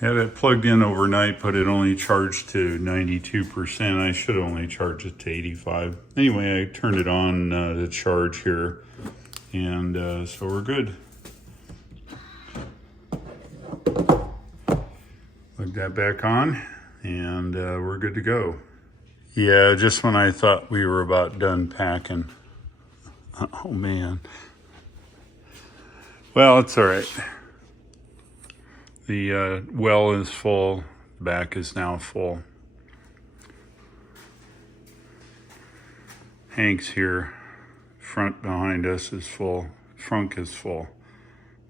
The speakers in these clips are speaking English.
Had it plugged in overnight, but it only charged to 92%. I should only charge it to 85. Anyway, I turned it on to charge here, and so we're good. Plug that back on, and we're good to go. Yeah, just when I thought we were about done packing. Oh man. Well, it's all right. The well is full, the back is now full. Hank's here, front behind us is full, trunk is full.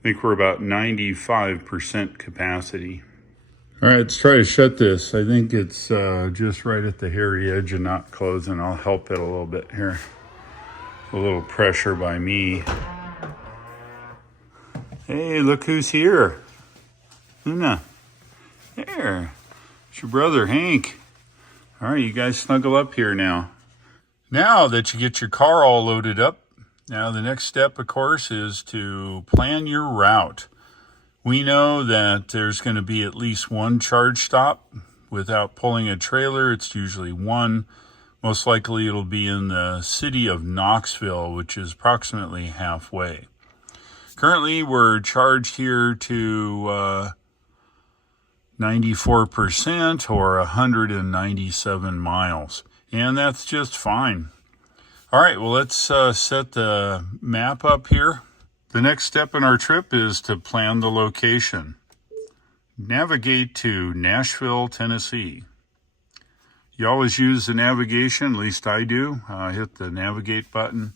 I think we're about 95% capacity. All right, let's try to shut this. I think it's just right at the hairy edge and not closing. I'll help it a little bit here. A little pressure by me. Hey, look who's here. Luna. There. It's your brother, Hank. All right, you guys snuggle up here now. Now that you get your car all loaded up, now the next step, of course, is to plan your route. We know that there's going to be at least one charge stop. Without pulling a trailer, it's usually one. Most likely it'll be in the city of Knoxville, which is approximately halfway. Currently, we're charged here to 94% or 197 miles, and that's just fine. All right, well, let's set the map up here. The next step in our trip is to plan the location. Navigate to Nashville, Tennessee. You always use the navigation, at least I do. Hit the navigate button.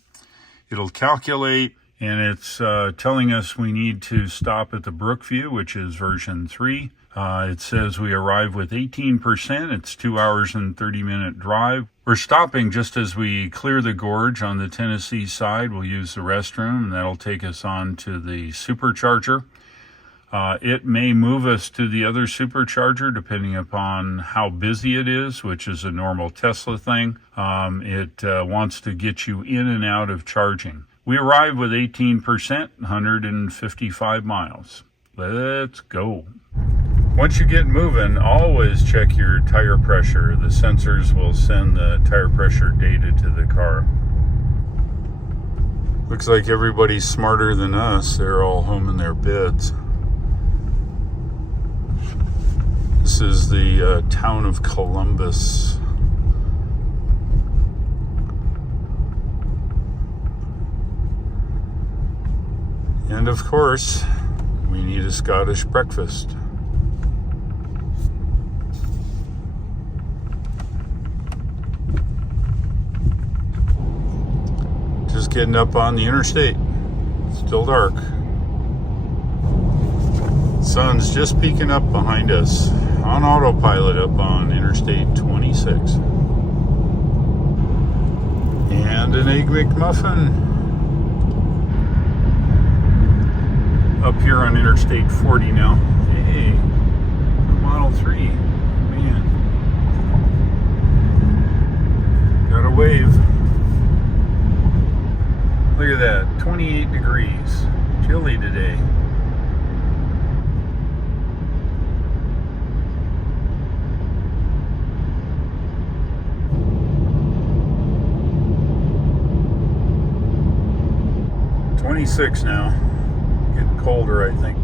It'll calculate, and it's telling us we need to stop at the Brookview, which is version 3. It says we arrive with 18%. It's 2 hours and 30-minute drive. We're stopping just as we clear the gorge on the Tennessee side. We'll use the restroom, and that'll take us on to the supercharger. It may move us to the other supercharger depending upon how busy it is, which is a normal Tesla thing. It wants to get you in and out of charging. We arrive with 18%, 155 miles. Let's go. Once you get moving, always check your tire pressure. The sensors will send the tire pressure data to the car. Looks like everybody's smarter than us. They're all home in their beds. This is the town of Columbus. And of course, we need a Scottish breakfast. Just getting up on the interstate. Still dark. Sun's just peeking up behind us on autopilot up on Interstate 26. And an Egg McMuffin up here on Interstate 40 now. Hey, Model 3. Man. Got a wave. Look at that, 28 degrees. Chilly today. .26 now. Getting colder, I think.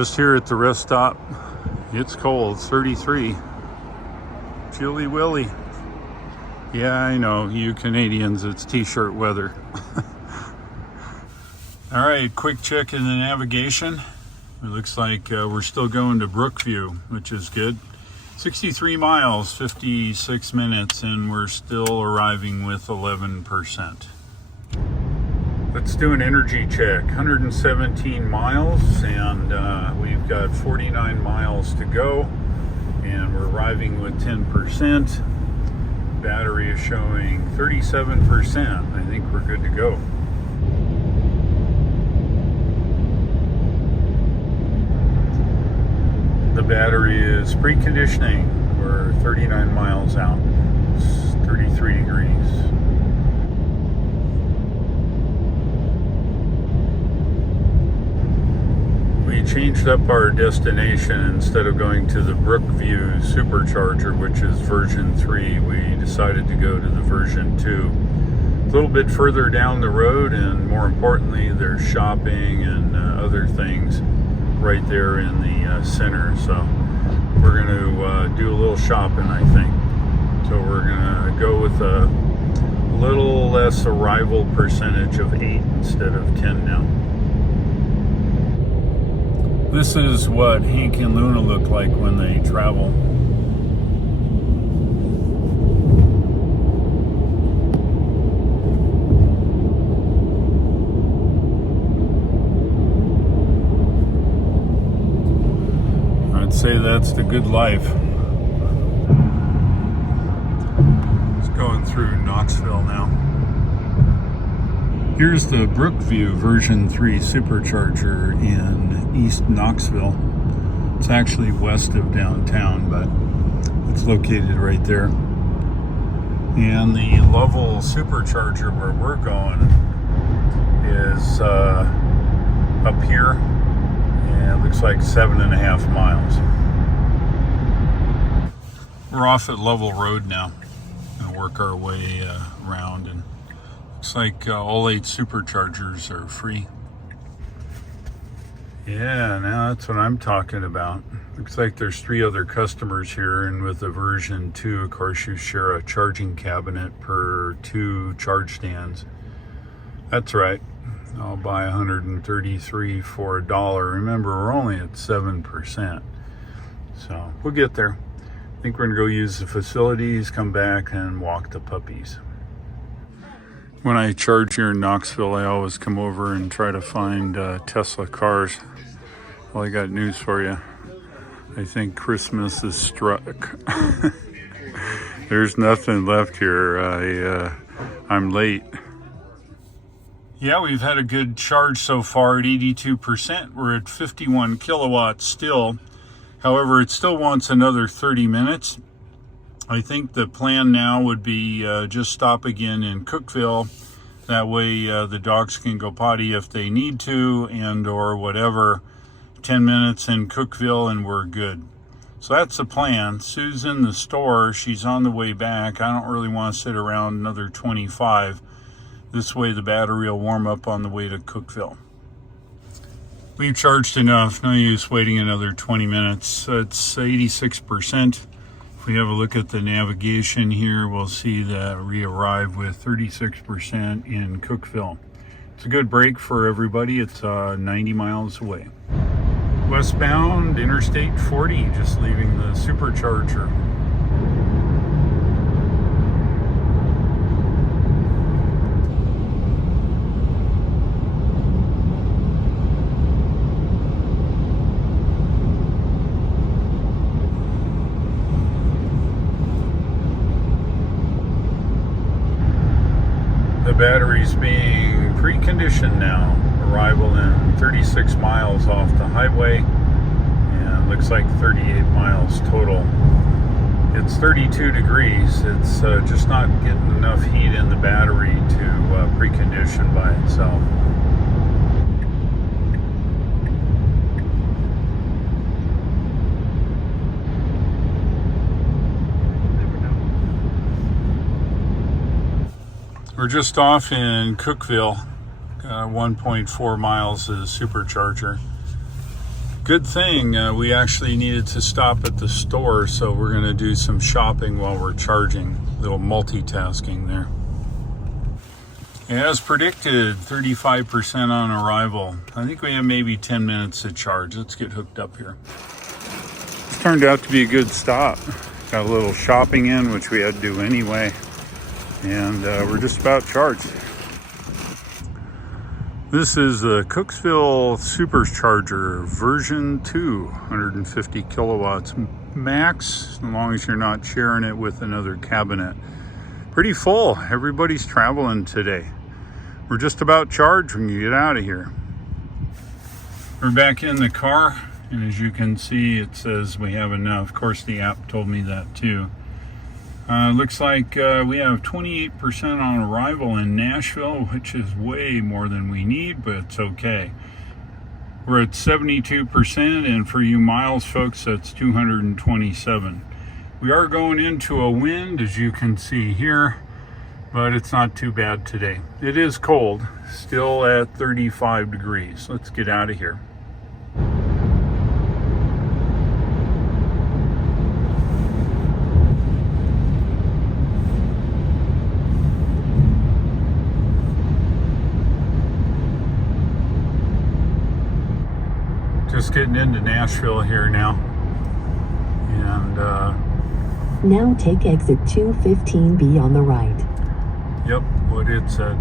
Just here at the rest stop. It's cold, 33. Chilly Willy. Yeah, I know, you Canadians, it's t-shirt weather. All right, quick check in the navigation. It looks like we're still going to Brookview, which is good. 63 miles, 56 minutes, and we're still arriving with 11%. Let's do an energy check. 117 miles, and we've got 49 miles to go, and we're arriving with 10%. Battery is showing 37%. I think we're good to go. The battery is preconditioning. We're 39 miles out. It's 33 degrees. We changed up our destination. Instead of going to the Brookview supercharger, which is version 3, we decided to go to the version 2. A little bit further down the road, and more importantly, there's shopping and other things right there in the center. So we're going to do a little shopping, I think. So we're going to go with a little less arrival percentage of 8 instead of 10 now. This is what Hank and Luna look like when they travel. I'd say that's the good life. It's going through Knoxville now. Here's the Brookview version 3 supercharger in East Knoxville. It's actually west of downtown, but it's located right there. And the Lovell supercharger where we're going is up here, and it looks like 7.5 miles. We're off at Lovell Road now. Gonna work our way around, and looks like all 8 superchargers are free. Yeah, now that's what I'm talking about. Looks like there's 3 other customers here, and with the version 2, of course, you share a charging cabinet per 2 charge stands. That's right. I'll buy 133 for $1. Remember, we're only at 7%. So we'll get there. I think we're gonna go use the facilities, come back, and walk the puppies. When I charge here in Knoxville, I always come over and try to find Tesla cars. Well, I got news for you. I think Christmas is struck. There's nothing left here. I'm late. Yeah, we've had a good charge so far at 82%. We're at 51 kilowatts still. However, it still wants another 30 minutes. I think the plan now would be just stop again in Cookeville. That way the dogs can go potty if they need to, and or whatever. 10 minutes in Cookeville and we're good. So that's the plan. Sue's in the store. She's on the way back. I don't really want to sit around another 25. This way the battery will warm up on the way to Cookeville. We've charged enough. No use waiting another 20 minutes. It's 86%. If we have a look at the navigation here, we'll see that we arrive with 36% in Cookeville. It's a good break for everybody. It's 90 miles away. Westbound Interstate 40, just leaving the supercharger. The battery's being preconditioned now. Arrival in 36 miles off the highway, and looks like 38 miles total. It's 32 degrees. It's just not getting enough heat in the battery to precondition by itself. We're just off in Cookeville. 1.4 miles is supercharger. Good thing we actually needed to stop at the store, so we're going to do some shopping while we're charging. A little multitasking there. As predicted, 35% on arrival. I think we have maybe 10 minutes to charge. Let's get hooked up here. This turned out to be a good stop. Got a little shopping in, which we had to do anyway. And we're just about charged. This is the Cooksville Supercharger version 2, 150 kilowatts max, as long as you're not sharing it with another cabinet. Pretty full. Everybody's traveling today. We're just about charged when you get out of here. We're back in the car, and as you can see, it says we have enough. Of course, the app told me that too. Looks like we have 28% on arrival in Nashville, which is way more than we need, but it's okay. We're at 72%, and for you miles folks, that's 227. We are going into a wind, as you can see here, but it's not too bad today. It is cold, still at 35 degrees. Let's get out of here. Just getting into Nashville here now, and now take exit 215B on the right. Yep, what it said.